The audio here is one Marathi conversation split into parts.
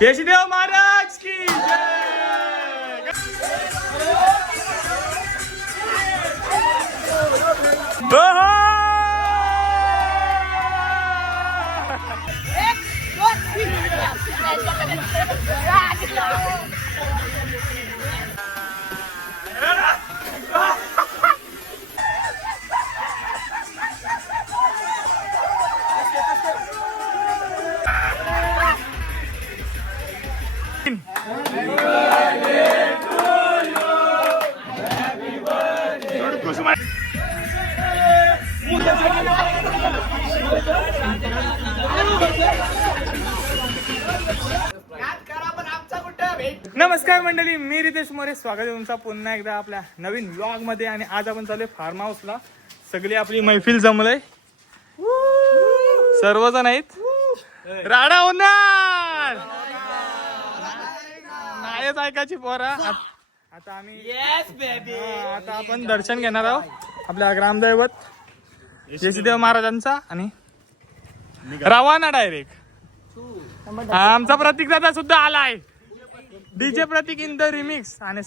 केशवदेव महाराज की जय। नमस्कार मंडळी, मी रितेश मोरे, स्वागत आहे तुमचा पुन्हा एकदा आपल्या नवीन व्लॉग मध्ये। आणि आज आपण चाललोय फार्म हाऊसला। सगळी आपली मैफिल जमलंय, सर्वजण आहेत। राडा होणार नाहीच ऐकायची पोरा। आता आम्ही आता आपण दर्शन घेणार आहोत आपल्या ग्रामदैवत केशवदेव महाराजांचा आणि रवाना डायरेक्ट। आमचा प्रतीक दादा सुद्धा आलाय, DJ Prateek in the remix. आणि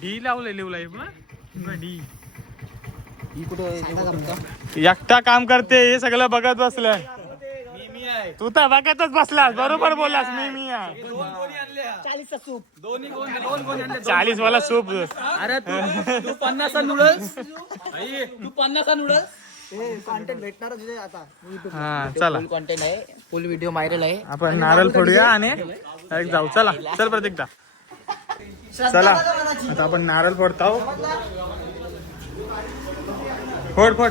डी लावले डी एकटा काम करते, हे सगळं बघत बसलाय। तू तर बघतच बसलास, बरोबर बोललास। मी आहे 40 वाला सूप। अरे तू 50 नूडल्स, तू 50 नूडल्स कंटेंट भेटणार आता। हा चला, फुल कंटेंट आहे, फुल व्हिडिओ व्हायरल आहे। आपण नारळ फोडूया आणि जाऊ। चला चल प्रतीकदा, चला आता आपण नारळ फोडतो। फोड फोड।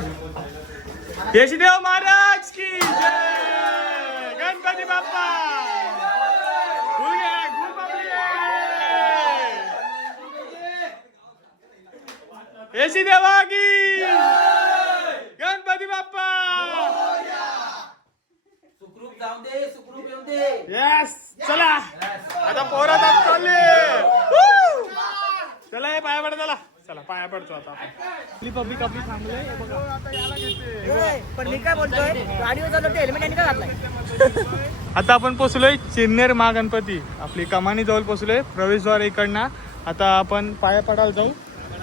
केशवदेव महाराज की जय। गणपती बाप्पा फुल घे, फुल बापली केशवदेवा की गणपती बाप्पा। सुखरूप जाऊ दे, सुखरूप येऊ दे। यस चला आता पोरा जात चालले। चला हे पाया पड, चला चला पाया पडतो आता आपण। पब्लिक आपली थांबले पण मी काय बोलतोय, गाडीवर जातो ते हेल्मेट आणि काय घातलाय। आता आपण पोचलोय चिरनेर महागणपती, आपली कमानी जवळ पोचलोय, प्रवेशद्वार इकडनं। आता आपण पाया पडायला जाऊ।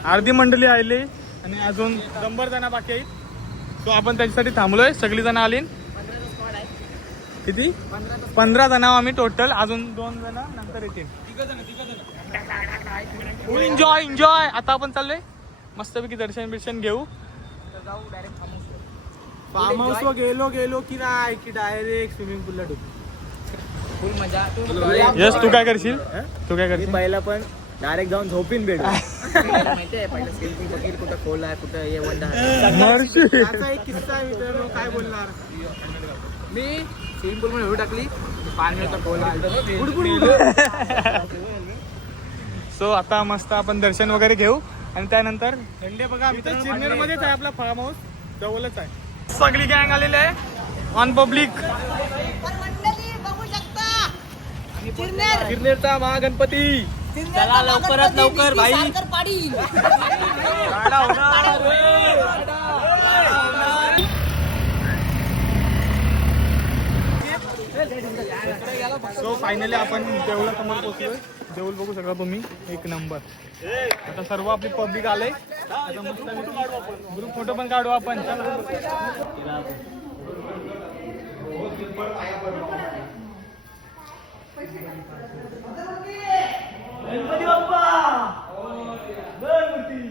अर्धी मंडळी आली आणि अजून 100 जण बाकी आहेत, तो आपण त्याच्यासाठी थांबलोय। सगळी जण आली, किती 15 जण आम्ही टोटल, अजून 2 जण नंतर येतील। फुल एन्जॉय एन्जॉय। आता आपण चाललोय मस्तपैकी दर्शन बिर्शन घेऊ, जाऊ डायरेक्ट फार्म हाऊस वर गेलो की नाही की डायरेक्ट स्विमिंग पूलला डुबू। फुल मजा। यस तू काय करशील? तू काय करशील? पहिला पण डायरेक्ट जाऊन झोपीन बेड माहितीये। पहिला सेल्फी बघील, कुठं खोल आहे, कुठं हे वंडा त्याचा एक किस्सा आहे मित्रांनो, काय बोलणार। मी स्विमिंग पूल मध्ये उडी टाकली, पाण्याचा खोल सो आता मस्त आपण दर्शन वगैरे घेऊ आणि त्यानंतर थंडे बघा मित्रांनो, चिरनेर मध्येच आहे आपला फार्म हाऊस, जवळच आहे। सगळी गँग आलेली आहे ऑन पब्लिक। चिरनेरचा महागणपती, चला लवकरात लवकर भाई। सो फायनली आपण देऊळ समोर पोहोचलोय। देऊळ बघू शकता तुम्ही, एक नंबर। आता सर्व आपली पब्लिक आले, ग्रुप फोटो पण काढू आपण। गणपती बाप्पा गणपती।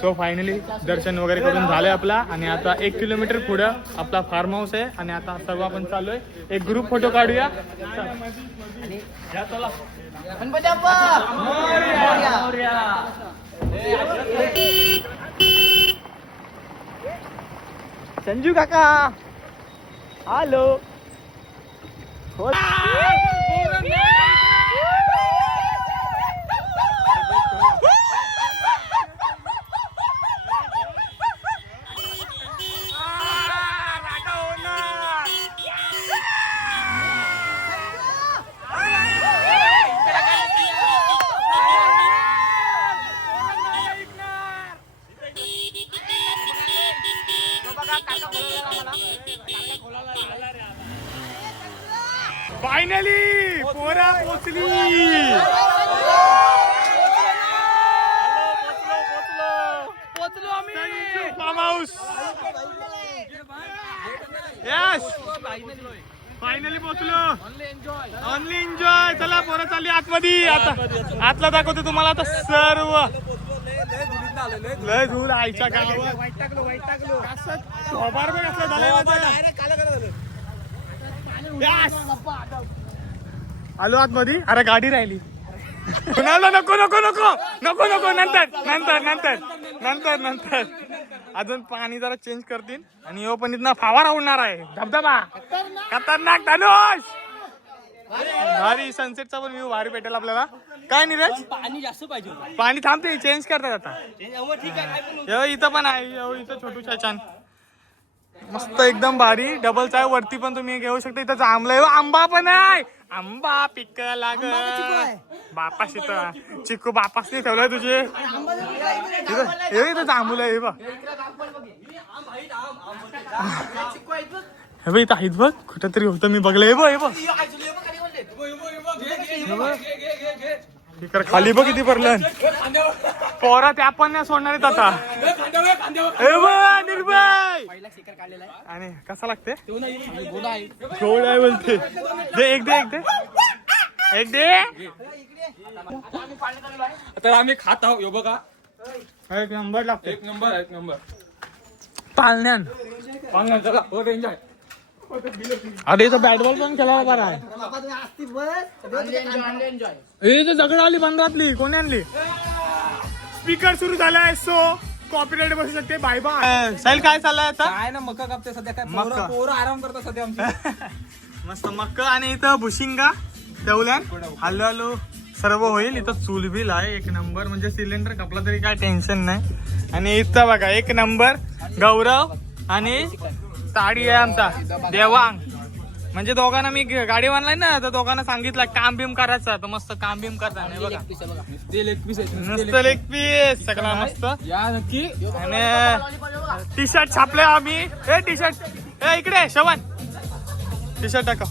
सो फायनली दर्शन वगैरे करून झालंय आपला। आणि आता 1 किलोमीटर पुढं आपला फार्म हाऊस आहे। आणि आता सर्व आपण चाललोय, एक ग्रुप फोटो काढूया। गणपती बाप्पा संजू काका हॅलो फायनली पोरा पोचली. पोचलो आम्ही फार्म हाऊस. यस फायनली पोचलो. Only enjoy. चला पोरं चालली आतमध्ये. आता आतला दाखवतो तुम्हाला आता सर्व. लय धूल आईच्या गावात. असं थोबार बघ असं झालंय माझं. Yes! आलो आतमध्ये. अरे गाडी राहिली. कुणाला नको नको नको नको नको नंतर नंतर नंतर नंतर नंतर अजून पाणी जरा चेंज करतील आणि यो पण इथं फावारा उडणार आहे. धबधबा खतरनाक धनुष. भारी सनसेटचा पण व्ह्यू भारी भेटेल आपल्याला. काय नीरज पाणी जास्त पाहिजे होतं. पाणी थांबते चेंज करतात आता. ठीक आहे यो इथं पण आहे. यो इथं छोटूशा छान मस्त एकदम भारी. डबलचा आहे. वरती पण तुम्ही घेऊ शकता. इथं जांभळं आंबा पण आहे. आंबा पिक लाग बापास इथं चिकू बापास नाही ठेवलाय तुझे. इथं जांभूल आहे. हे बघ हे बघ इथं आहेत बघ. कुठं तरी होतं मी बघलं. हे बघ हे बघ इकडे खाली बघ किती भरलं. पोरा त्या पण नाही सोडणार आहेत आता. हे बघ निर्भय. आणि कसा लागते गोड आहे बोलते. दे एक दे एक दे एक दे. तर आम्ही खात आहोत. यो बघा एक नंबर लागते. एक नंबर एक नंबर पाळण्यान. चला रेंज आहे. अरे इथं बॅट बॉल पण खेळायला बरं आहे. इथं दगड आली बंदरातली. कोणी आणली. स्पीकर सुरू झालाय. सो कॉपीराइट बसू शकते. Bye bye. साहिल काय चाललंय आता. काय ना मका कापते सध्या. काय मका. पोरं आराम करतात सध्या आमची. मस्त मक्क. आणि इथं भुशिंगा तेवल्यान हॅलो हॅलो सर्व होईल. इथं चूल बिल आहे एक नंबर. म्हणजे सिलेंडर कपला तरी काय टेन्शन नाही. आणि इथं बघा एक नंबर गौरव आणि ताडी आहे आमचा देवांग. म्हणजे दोघांना मी गाडी आणलाय ना तर दोघांना सांगितलं काम बिम करायचं. तर मस्त काम बिम करता नाही बघा. नुसतं लेग पीस सगळा मस्त. या नक्की. आणि टी शर्ट छापले आम्ही. हे टी शर्ट इकडे शवन टी शर्ट टाका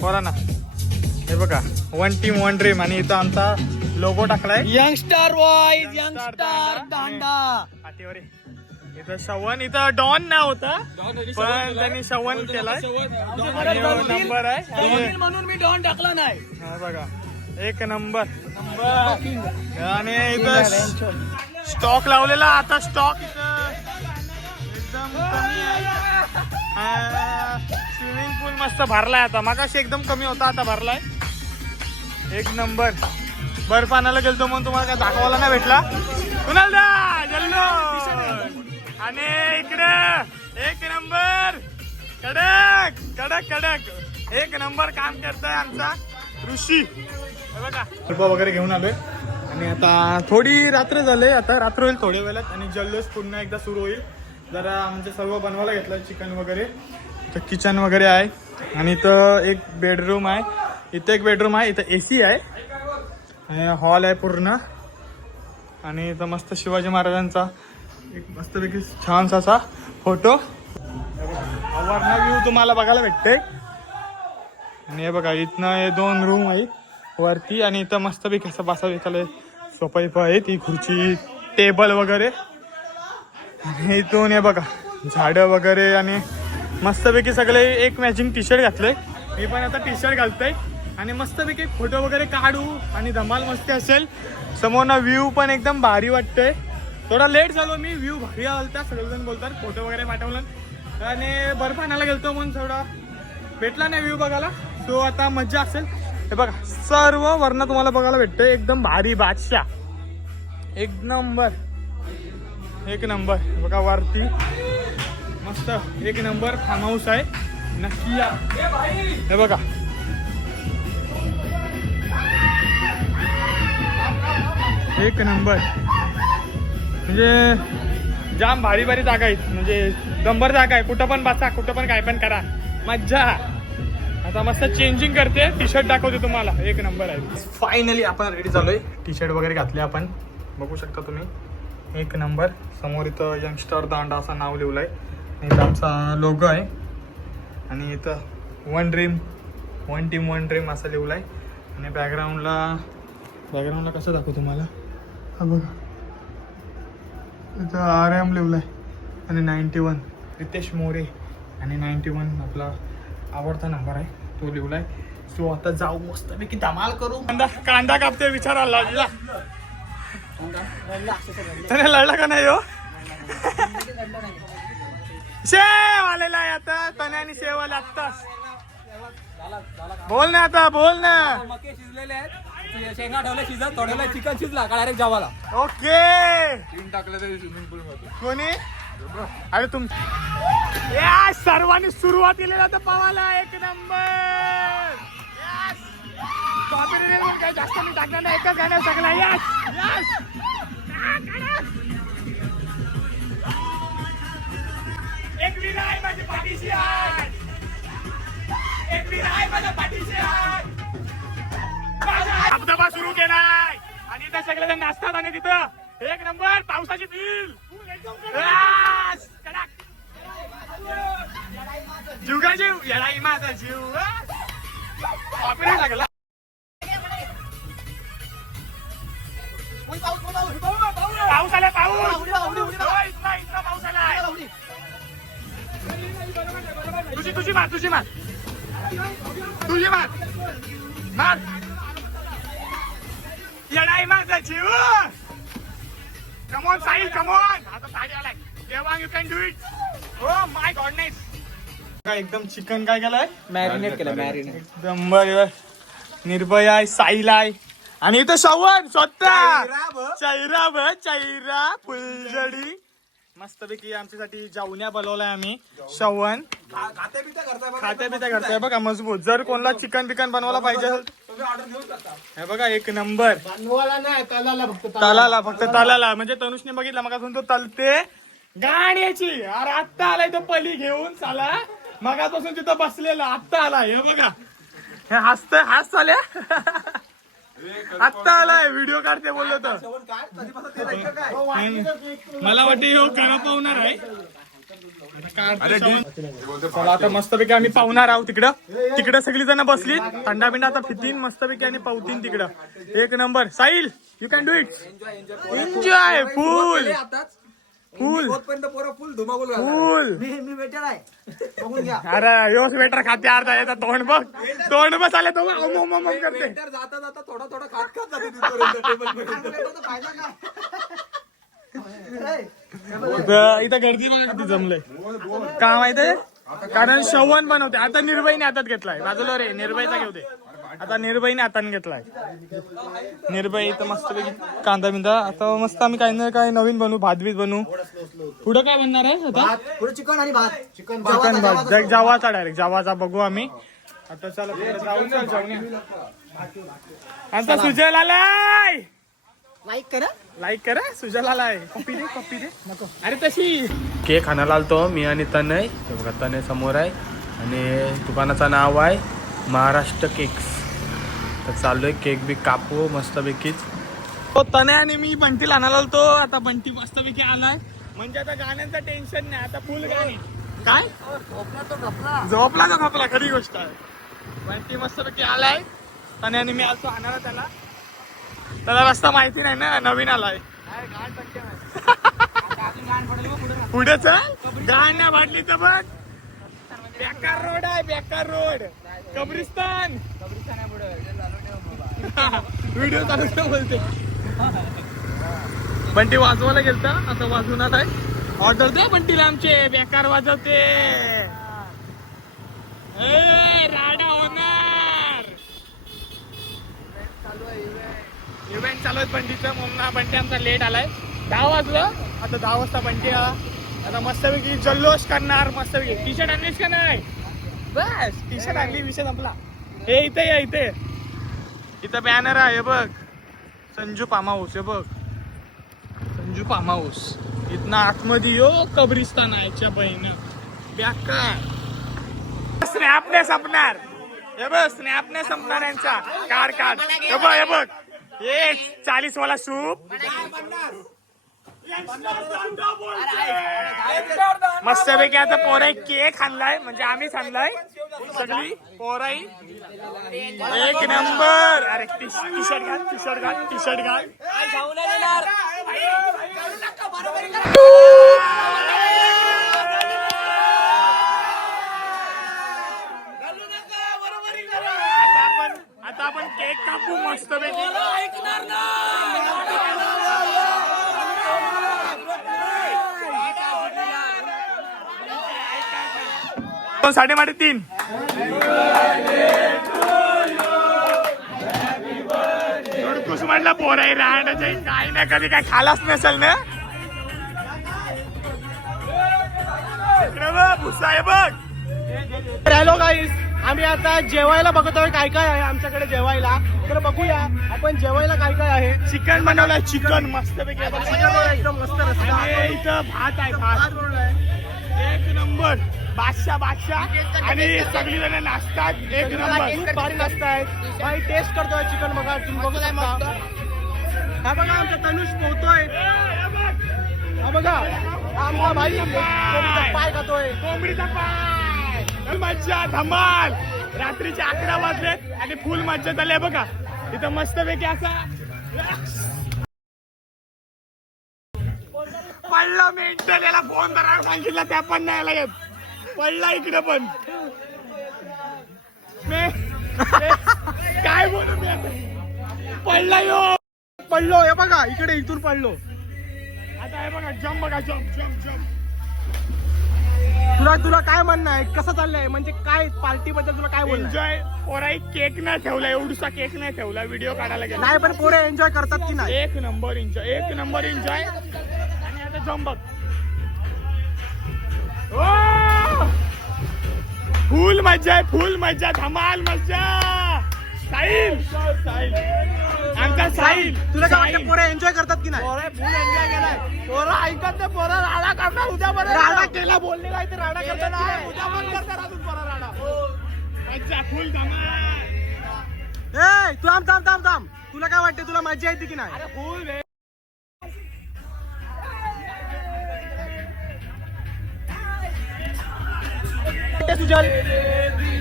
पोरा ना. हे बघा वन टीम वन ड्रीम. आणि इथं आमचा लोगो टाकलाय. यंगस्टर वाईज यंगस्टर दांडा पाठीवर. इथं शवन. इथं डॉन नाव होता पण त्यांनी शवन केलाय. नंबर आहे म्हणून मी डॉन टाकला नाही. हा बघा एक नंबर. आणि इथं स्टॉक लावलेला. आता स्टॉक इथं एकदम कमी आहे. स्विमिंग पूल मस्त भरलाय आता. मागाशी एकदम कमी होता आता भरलाय. एक नंबर. बर्फ आणायला गेलतो म्हणून तुम्हाला काय दाखवायला नाही भेटला. कुणाल जल्लो. आणि इकडे एक नंबर कडक कडक कडक एक नंबर काम करतोय आमचा ऋषी. बघा वगैरे घेऊन आलोय. आणि आता थोडी रात्र झाले. आता रात्र होईल थोड्या वेळात. आणि जल्लोष पुन्हा एकदा सुरू होईल. जरा म्हणजे सर्व बनवायला घेतलं चिकन वगैरे. इथं किचन वगैरे आहे. आणि इथं एक बेडरूम आहे. इथं एक बेडरूम आहे. इथं AC आहे. हॉल आहे पूर्ण. आणि इथं मस्त शिवाजी महाराजांचा एक मस्तपैकी छानसा असा फोटो. वरना व्ह्यू तुम्हाला बघायला भेटते. आणि हे बघा इथनं हे 2 रूम आहेत वरती. आणि इथं मस्तपैकी असं बसा विकायला सोफा इफा आहे. ती खुर्ची टेबल वगैरे. आणि इथून हे बघा झाडं वगैरे. आणि मस्तपैकी सगळे एक मॅचिंग टी शर्ट घातलंय. मी पण आता टी शर्ट घालतोय. आणि मस्तपैकी फोटो वगैरे काढू. आणि धमाल मस्ती असेल. समोरना व्ह्यू पण एकदम भारी वाटतंय. थोडा लेट झालो मी. व्ह्यू भारी आलता सगळेजण बोलतात. फोटो वगैरे पाठवलं. आणि बर्फ आणायला गेलतो म्हणून थोडा भेटला नाही व्ह्यू बघायला. सो आता मज्जा असेल. हे बघा सर्व वरनं तुम्हाला बघायला भेटतंय एकदम भारी बादशाह. एक नंबर एक नंबर. बघा वरती मस्त एक नंबर फार्म हाऊस आहे, नक्की या. हे बघा एक नंबर, म्हणजे जाम भारी भारी जागा आहेत, म्हणजे गंभर जागा आहे. कुठं पण बसा, कुठं पण काय पण करा, मज्जा. आता मस्त चेंजिंग करते, टी शर्ट दाखवते तुम्हाला. एक नंबर आहे. फायनली आपण रेडी झालोय, टी शर्ट वगैरे घातले आपण, बघू शकता तुम्ही. एक नंबर. समोर इथं यंगस्टर दांडा असं नाव लिहिलं आहे, इथं आमचा लोगो आहे, आणि इथं वन टीम वन ड्रीम असं लिहिलं आहे. आणि बॅकग्राऊंडला कसं दाखवू तुम्हाला, हा बघा इथं RM लिहिलं आहे, आणि 91 रितेश मोरे, आणि 91 आपला आवडता नंबर आहे तो लिहिला आहे. सो आता जाऊ मस्तपैकी धमाल करू. कांदा कापते विचारा लढला, त्याने लढला का नाही हो. शेव आलेला आहे आता, तने आणि शेव आले आत्ताच. बोल ना आता, बोल ना. मके शिजलेले आहेत, शेंगा ठेवल्या शिजत, थोड्याला चिकन शिजला का डायरेक्ट जेवायला. ओके. तीन टाकलं तरी स्विमिंग पूल मध्ये. कोणी अरे तुम सर्वांनी सुरुवात केलेला तर पवाला. एक नंबर. काय जास्त मी टाकणार नाही, एकच गाण्यावर टाकला. एक विना आहे माझ्या पाठीशी आहे, एक विना आहे माझ्या पाठीशी आहे. धबधबा सुरू केलाय, आणि इथं सगळे नाचतात, आणि तिथं एक नंबर पावसाची फील. जीव का जीव, येडाई माझा जीव. कॉपीराइट लागला. पाऊस आला, पाऊस. इथला पाऊस आला. तुझी मार, तुझी मार, तुझी मार, मार. येडाई माझा जीव. Come on Sahil, come on. आता साडी आलाय. Devang, you can do it. Oh my goodness. एकदम चिकन काय केलंय, मॅरिनेट केलं, मॅरिनेट. एकदम बरोबर. निर्भय आहे, साहिल आहे, आणि इथं श्रवण स्वतः. चैरा फुलझडी. मस्तपैकी आमच्यासाठी जेवण्या बोलवलाय आम्ही. श्रवण खात्या पित्या करताय बघा, मजबूत. जर कोणाला चिकन बिकन बनवायला पाहिजे हे बघा, एक नंबर. तालाला, फक्त तालाला. म्हणजे तनुषने बघितलं मग तो तलते गाण्याची. अरे आत्ता आलाय तो पली घेऊन साला, मगापासून तिथं बसलेला, आत्ता आलाय. हे बघा, हे हास चाल्या. आत्ता आलाय, व्हिडिओ काढते बोललो तर. मला वाटते हो करा पाहुणार आहे. चला आता मस्तपैकी आम्ही पाहुणार आहोत. तिकडं सगळी जण बसली, थंडा बिंडा आता फितीन मस्तपैकी, आणि पावतीन तिकडं. एक number. Sahil, you can do it. Enjoy full full full. Me better आहे, बघून घ्या. अरे योच वेटर खाते अर्धा येतात. तोंड बस आले तो करते. बेटर जाता जाता थोडा थोडा खात जाते तिथपर्यंत टेबल. इथं गर्दी बघा किती जमलंय. का माहितीये, कारण श्रवण बनवते. आता निर्भयने हातात घेतलाय. बाजूला रे, निर्भयचा घेऊ दे. आता निर्भयने हाताने घेतलाय. निर्भय इथं मस्तपैकी कांदा बिंदा. आता मस्त आम्ही काही ना काही नवीन बनवू, भात बीत बनवू. पुढं काय बनणार आहे आता, पुढे चिकन आणि भात. चिकन भात. जावाचा डायरेक्ट जावाचा बघू आम्ही आता. चला जाऊ, चल जाऊन. आता सुजल आलाय, लाईक करा. सुजल आलाय. कॉपी दे नको. अरे तशी केक आणायला आलतो मी आणि तनय. बघा तनय समोर आहे, आणि दुकानाचं नाव आहे महाराष्ट्र केक्स. तर चाललोय केक बी कापू मस्तपैकीच. तो तनय आणि मी बंटीला आणायला आलतो. आता बंटी मस्तपैकी आलाय, म्हणजे आता गाण्यांचं टेन्शन नाही. आता फुल गाणी. काय झोपला तर झोपला, खरी गोष्ट आहे. बंटी मस्तपैकी आलाय. तनय आणि मी आलतो आणायला त्याला. त्याला रस्ता माहिती नाही ना, नवीन आलाय. पुढे चल, गाण नाही वाटली तर बघ. बेकार रोड आहे, बेकार रोड. कब्रिस्तान. व्हिडिओ चालू बोलते. बंटी वाजवायला गेलता, असं वाजवून आहे. ऑर्डर दे बंटीला आमचे, बेकार वाजवते. राडा होणार. इव्हेंट चालू आहे बंटीचं. म्हणून बंटी आमचा लेट आलाय. 10 वाजलं. आता 10 वाजता बंटी आता मस्तपैकी जल्लोष करणार. मस्तपैकी टी शर्ट आणलीस का नाही? बस टी शर्ट आणली, विषय संपला. हे इथे या, इथे इथं बॅनर आहे बघ, संजू फार्म हाऊस. हे बघ संजू फार्म हाऊस. इथनं आतमध्ये यो कब्रिस्तान आहे च्या बहीण बेकार. स्नॅपने संपणार. हे बघ स्नॅपने संपणार यांचा. काढ हे बघ, हे बघ, हे 40 वाला सूप. मस्तपैकी आता पोराई केक आणलाय, म्हणजे आम्हीच आणलाय सगळी पोराई. एक नंबर. अरे टी शर्ट घाल, टी शर्ट घाल, टी शर्ट घाल. आता आपण केक कापू मस्तपैकी. साडेमाडे 3. म्हटलं पोराई राहण्याचे काही नाही, कधी काय खालाच नसेल ना. भुसा आहे बघ. हॅलो गाईस, आम्ही आता जेवायला बघतोय काय काय आहे आमच्याकडे जेवायला. तर बघूया आपण जेवायला काय काय आहे. चिकन बनवलंय, चिकन मस्तपैकी. एकदम मस्त रस्ता. आणि इथं भात आहे, भात एक नंबर. बादशाह आणि सगळी जण नाचतात. एक नंबर, खूप भारी नाश्ता आहे. भाई टेस्ट करतोय चिकन. बघा तुम्ही बघू शकता. हा बघा आमचा तनुष पोहतोय. हा बघा आमचा भाई कोंबडीचा पाय खातोय. कोंबडीचा पाय. मज्जा धमाल. रात्रीचे 11 वाजलेत आणि फुल मज्जा झाली आहे बघा. इथं मस्तपैकी असा पडला मेंटल. याला फोन करायला सांगितलं, त्या पण नाही आला येत. पडला इकडे पण. काय बोलू मी आता. पडला यो. पडलो. हे बघा इकडे इथून पडलो. आता हे बघा जम्प. बघा जम्प जम्प जम्प. तुला काय म्हणणं आहे, कसं चाललंय, म्हणजे काय पार्टी बद्दल तुला काय बोलणं आहे? एन्जॉय. पोराई केक नाही ठेवला, एवढूसा केक नाही ठेवला. व्हिडिओ काढायला गेला. नाही पण पोरे एन्जॉय करतात की नाही? एक नंबर एन्जॉय, एक नंबर एन्जॉय. आणि आता जम्प बघ. फुल मजा आहे, फुल मजा, धमाल मजा. साहिल साहिल आमचा साहिल. तुला काय वाटतं पोरे एन्जॉय करतात की नाही? फुल एन्जॉय केलाय. पोरं ऐकत नाही. पोरं राडा करणार. उद्या बरं राडा केला बोललेला आहे ते राडा करतात नाही. उद्या पण करणार अजून पोरं राडा. मजा फुल धमाल. ए तू थांब. तुला काय वाटतं, तुला मजा येते की नाही? अरे फुल रे.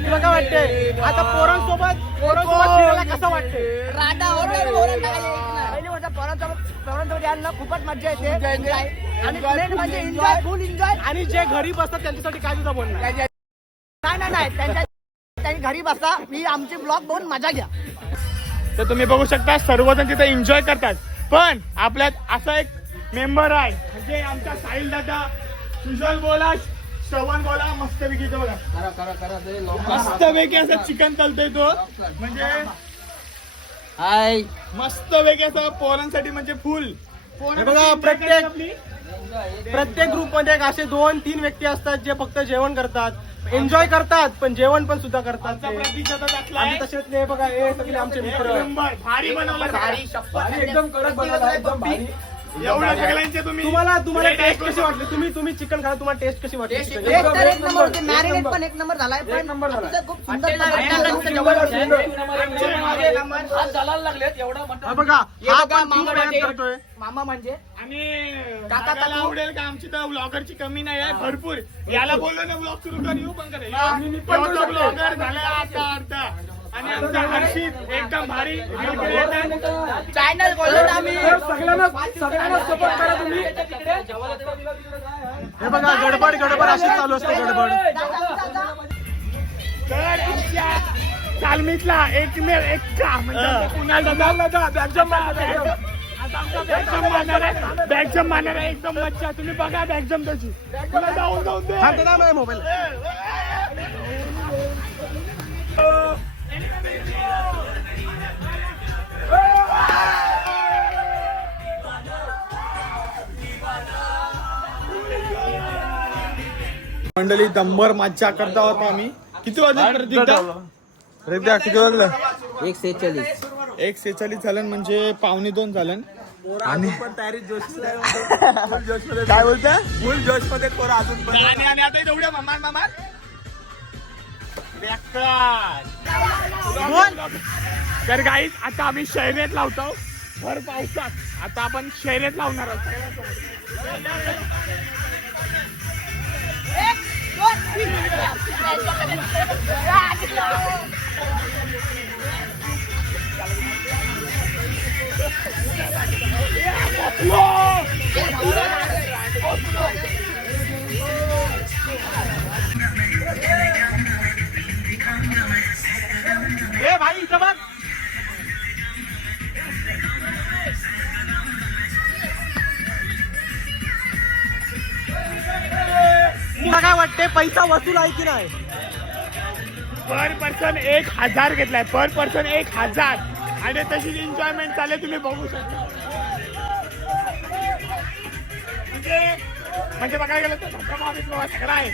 तुला काय वाटतंय आता पोरांसोबत फिरायला कसं वाटतंय? पहिली गोष्ट पोरांसोबत यायला खूपच मजा येते. आणि मेन म्हणजे एन्जॉय, फुल एन्जॉय. आणि जे घरी बसतात त्यांच्यासाठी काय तुझं बोलणं आहे? नाही त्यांनी घरी बसा. मी आमचे ब्लॉग बघून मजा घ्या. तर तुम्ही बघू शकता सर्वजण तिथे एन्जॉय करतात. पण आपल्यात असा एक मेंबर आहे, म्हणजे आमचा साहिल दादा. सुजल बोला, श्रवण बोला. मस्तपैकी तो बघा, मस्तपैकी असं चिकन तलतोय तो. म्हणजे हाय, मस्तपैकी असं पोरांसाठी म्हणजे फुल. हे बघा प्रत्येक ग्रुप मध्ये असे 2-3 व्यक्ती असतात जे फक्त जेवण करतात, एन्जॉय करतात, पण जेवण पण सुद्धा करतात. आणि तसेच हे बघा हे सगळे आमचे मित्र. भारी बनवलं, भारी एकदम कडक बनवला, एकदम भारी. एवढ्या सगळ्यांचे तुम्ही. तुम्हाला टेस्ट कशी वाटली? तुम्ही चिकन खा, तुम्हाला टेस्ट कशी वाटली? एक नंबर होते. मॅरिनेट पण एक नंबर झालाय. पण खूप सुंदर हा बघा हा पण खूप मेहनत करतोय. मामा म्हणजे आणि काका काकाला आवडेल का आमची तर ब्लॉगरची कमी नाही आहे, भरपूर. याला बोललो ना ब्लॉग सुरू कर, येऊ पण करेल. ब्लॉगर झाला आता. आणि आमचा हर्षित एकदम भारी चॅनल बोलत आम्ही. सगळ्यांना सपोर्ट करा तुम्ही. हे बघा गडबड अशी चालू असते गडबड. तर आमच्या तालमीतला एक का म्हणजे कुणाल दादा बॅगजम मारणार आहे. एकदम मच्छा. तुम्ही बघा बॅगजम त्याची. तुला जाऊन दे मोबाईल. मंडळी दंबर मज्जा करता होता आम्ही. किती वाजले प्रतीकदा किती वाजलं? 1:46 झालं म्हणजे 1:45 झालं. आणि काय बोलता फुल जोश मध्ये पोरं अजून पण. आणि आता तेवढ्या मामार तर गाईज आता आम्ही शर्यत लावतो भर पावसात. आता आपण शर्यत लावणार आहोत. ए भाई इथं बघ. तुला काय वाटते पैसा वसूल आहे की नाही? पर पर्सन 1,000 घेतलाय. पर पर्सन 1,000 आणि तशीच एन्जॉयमेंट चालू आहे. तुम्ही बघू शकता. म्हणजे बघायला गेलं तर धक्का मारून सगळं आहे.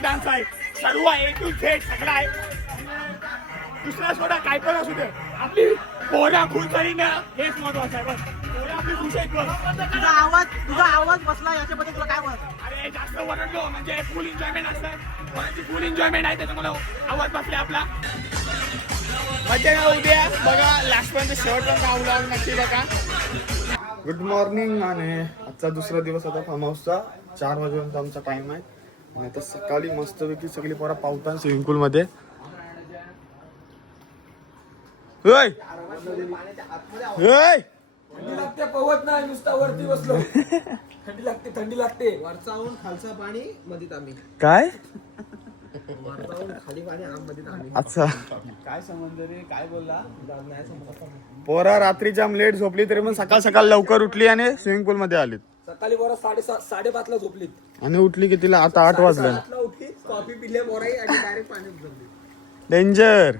डान्स आहे सर्व A to Z सगळं आहे. दुसरा सोडा काय पण असू दे आपली पोरा खुश तरी ना हेच महत्वाचं आहे. बस पोरा आपली खुश आहेत बस. तुझा आवाज बसला याच्याबद्दल तुला काय म्हणत? अरे जास्त वरडलो म्हणजे फुल एन्जॉयमेंट असतं. कोणाची फुल एन्जॉयमेंट आहे त्याच्यामुळे आवाज बसले आपला. मजा ना उद्या बघा लास्ट पर्यंत शेवटपर्यंत आवडला नक्की बघा. Good morning. आणि आजचा दुसरा दिवस होता फार्म हाऊसचा. 4 वाजेपर्यंत आमचा टाइम आहे. आणि आता सकाळी मस्तपैकी सगळी पोरं पावतात स्विमिंग पूल मध्ये. थंडी लागते पवत नाही नुसता वरती बसलो. थंडी लागते वरचाहून खालचं पाणी मध्ये आम्ही काय वरचाहून खाली पाणी आममध्ये आम्ही. अच्छा काय संबंध रे? काय बोलला? पोरा रात्री जाम लेट झोपली तरी पण सकाळ सकाळ लवकर उठली आणि स्विमिंग पूल मध्ये आली. सकाळी बरं 7:30 ला झोपलीत. आणि उठली कितीला? आता 8 वाजले. 7:30 ला उठली कॉफी पिले बोराई आणि डायरेक्ट पाण्यात झोपली. डेंजर.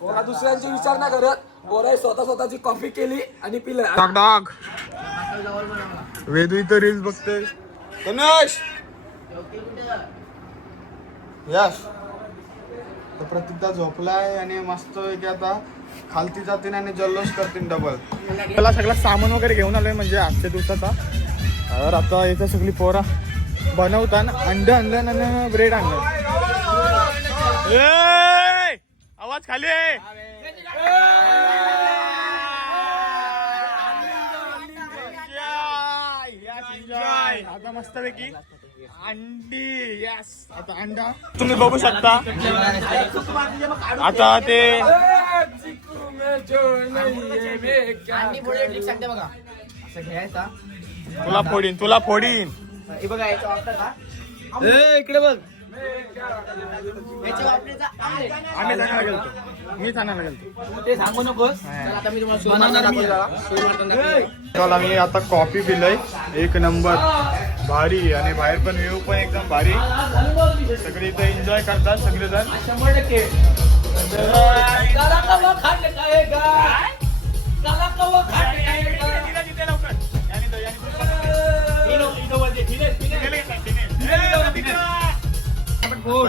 पोरा दुसऱ्यांची विचार ना करत. बोराई स्वतःची कॉफी केली आणि पिलं. डॉग डॉग वेदू इथं रील्स बघतोय. तनुष यश तर प्रतीकदा झोपलाय आणि मस्त की आता खालती जातील आणि जल्लोष करतील डबल. त्याला सगळं सामान वगैरे घेऊन आलोय म्हणजे आजच्या दिवसाचा. तर आता इथं सगळी पोरा बनवताना अंड आणलं आणि ब्रेड आणलं. आवाज खाली आहे. आता मस्त पैकी अंडी. यस आता अंडा तुम्ही बघू शकता. आता ते तुला फोडीन. हे बघा याचा वापर का? इकडे बघ. याच्या वापराचा आमलेट. आम्ही सांगायला गेलतो. मी सांगायला गेलतो. ते सांगू नकोस. आता मी तुम्हाला बनवणार दाखवतो. चला मी आता कॉफी पिलंय. 1 नंबर भारी. आणि बाहेर पण व्ह्यू पण एकदम भारी. सगळे इथे एन्जॉय करतात सगळेजण. 100%. काला कवा खाट खाएगा. काला कवा खाट खाएगा.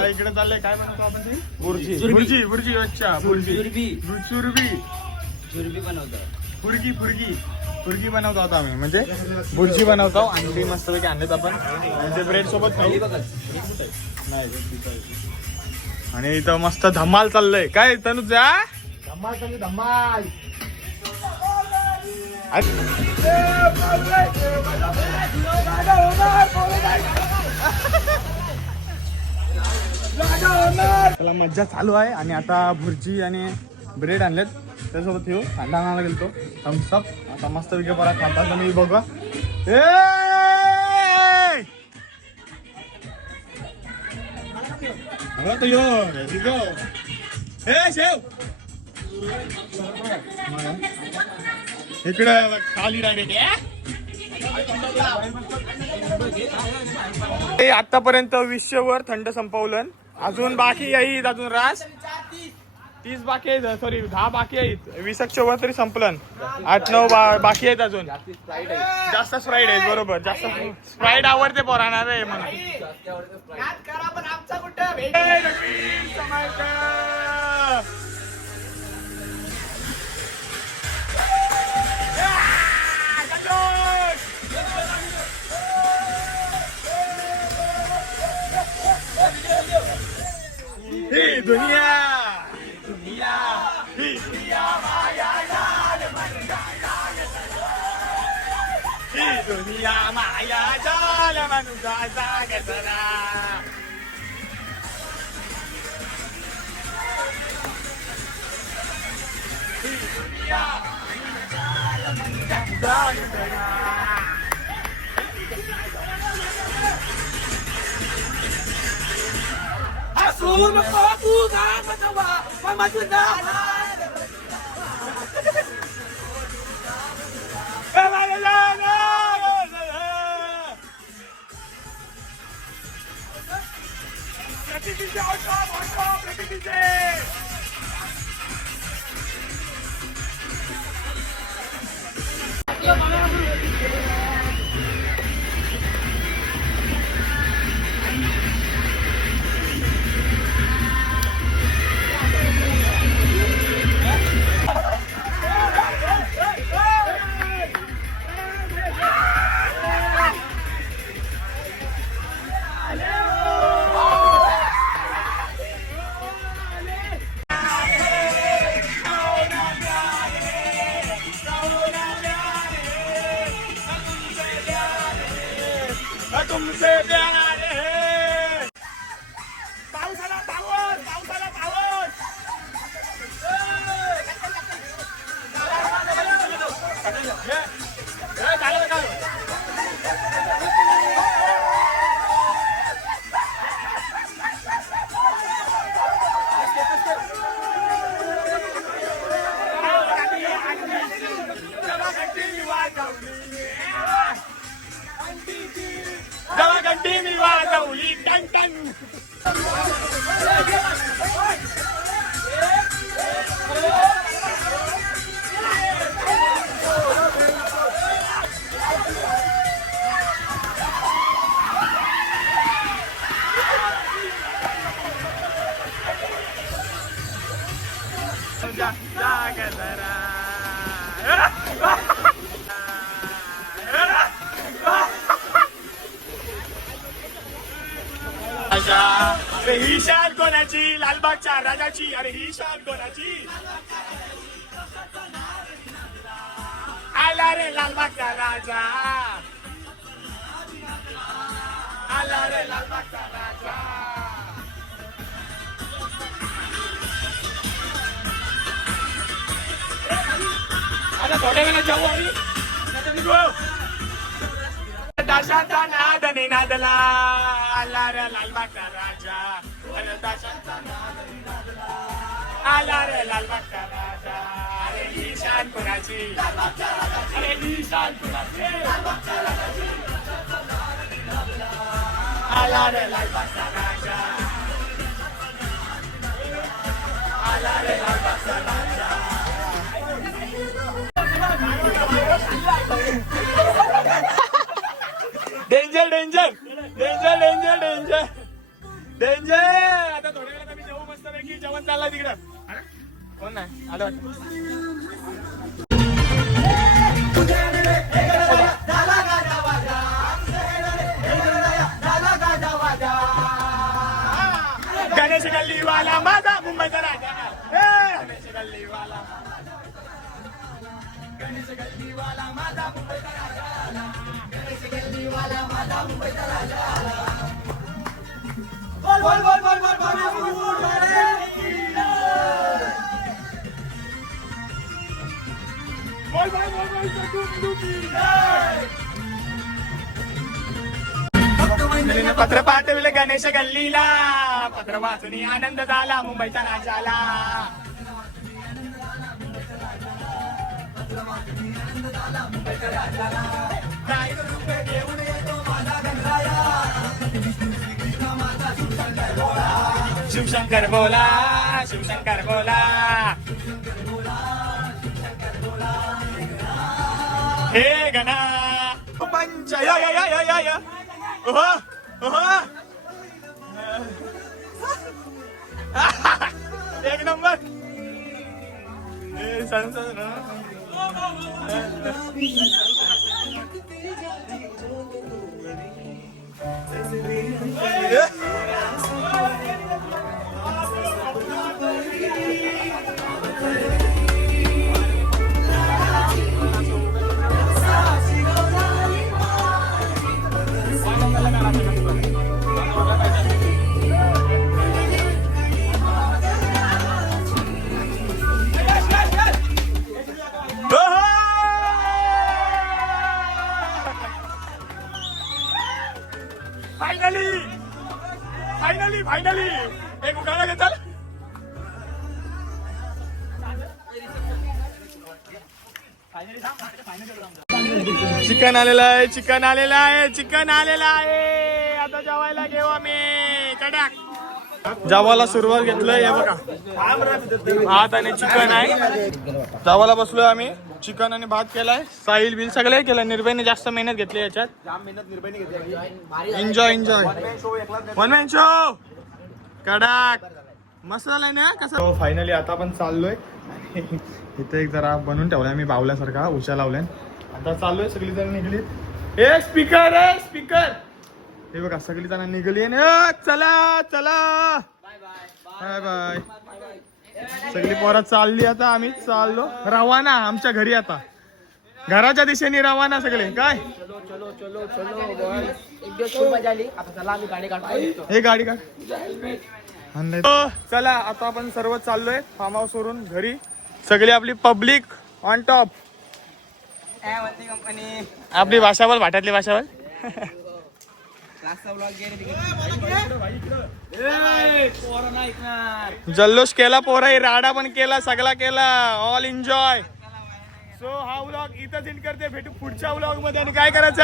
इकडे चाललंय काय म्हणतो आपण ते? बुर्जी. बुर्जी अच्छा बुर्जी. जुरबी बनवतो. फुडकी बनवतो आता आम्ही. म्हणजे बुर्जी बनवतो. अंडी मस्तपैकी आणलेत आपण. म्हणजे ब्रेड सोबत खाऊ. नाही. आणि इथं मस्त धमाल चाललंय. काय तनु जा धमाल. त्याला मज्जा चालू आहे. आणि आता भुर्जी आणि ब्रेड आणलेत त्यासोबत ठेवू. कांदा आणायला गेलतो थम्सअप. आता मस्त विके बरा खाता तुम्ही बघा. इकडे खाली आतापर्यंत 200 वर थंड संपवलं. अजून बाकी येईल. अजून रास 30 बाकी आहेत, सॉरी 10 बाकी आहेत. 20 ओव्हर तरी संपलं. 8-9 बाकी आहेत अजून. जास्त स्प्राईट आहेत, बरोबर. जास्त स्प्राईट आवडते पोरांना रे म्हणून. करा पण आमचा कुठं भेट. ही दुनिया दुनिया ही दुनिया माया जाल मन ही दुनिया माया जाल मन जागतना. ही दुनिया जाल मन जागतना. हसू नको तू गाव नवा माझं नाव तुमसे प्यार है. पावसाला पाऊस, पावसाला पाऊस. जवा घंटी मी वाजवली टन टन. अरे ही शान कोणाची? लालबागच्या राजाची. अरे ही शान कोणाची? आला रे लालबागचा राजा, आला रे लालबागचा राजा. आता थोड्या वेळा जाऊ आम्ही. आता निघू. दाशाचा नाद नादला, आला रे लालबागचा राजा. अरे दाशाचा नाद नादला, आला रे लालबागचा राजा. अरे ही शान कोणाची? अरे ही शान कोणाची? आला रे लालबागचा राजा, आला रे लालबागचा राजा. Danger danger danger danger danger danger. आता थोड्या वेळात आम्ही जेवू मस्त पैकी. जेवण चालला तिकडं. कोण नाही आलं गणेश गल्लीवाला माझा मुंबईचा राजा. गणेश गल्लीवाला, गणेश गल्लीवाला माझा मुंबईचा राजा. गणेश गल्लीवाला माझा मुंबईचा राजा. बोल बोल बोल बोल बोल बोल बोल पत्र पाठवले गणेश गल्लीला. पत्र वाचून आनंद झाला मुंबईच्या राजाला. शिवशंकर बोला शिवशंकर बोला हे गणा पंच या या या या या या ओहो ओहो एक नंबर फायनली फायनली फायनली एक उखाणा घेताल चिकन आलेलं आहे चिकन आलेलं आहे चिकन आलेलं आहे आता जेवायला घेऊ आम्ही कडक जेवायला सुरुवात घेतलंय हे बघा भात आणि चिकन आहे जेवायला बसलोय आम्ही चिकन आणि भात केलाय साहिल बिल सगळे केलं निर्भयने जास्त मेहनत घेतली याच्यात enjoy enjoy one man show कडक मस्त झालाय ना कसं फायनली आता आपण चाललोय इथे एक जरा बनवून ठेवलाय मी बावल्यासारखा उशा लावल्यान आता चाललोय सगळी जण निघली ए स्पीकर हे बघा सगळी जण निघली चला चला बाय बाय सगळी पोरं चालली आता आम्ही चाललो रवाना आमच्या घरी आता घराच्या दिशेने रवाना सगळे काय हे गाडी काढ चला आता आपण सर्व चाललोय फार्म हाऊस वरून घरी सगळी आपली पब्लिक ऑन टॉप आपली भाषाबल भाट्यातली भाषाबल जल्लोष केला पोरा राडा पण केला सगळा केला ऑल एन्जॉय सो हा व्लॉग इथंच एंड करते भेटू पुढच्या व्लॉग मध्ये आणि काय करायचं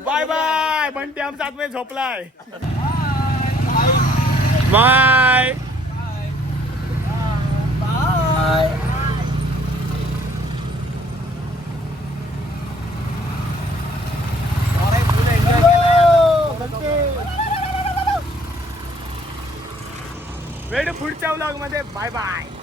बाय बाय बंटी आमचा आतमध्ये झोपलाय बाय भेटू पुढच्या व्लॉग मध्ये बाय बाय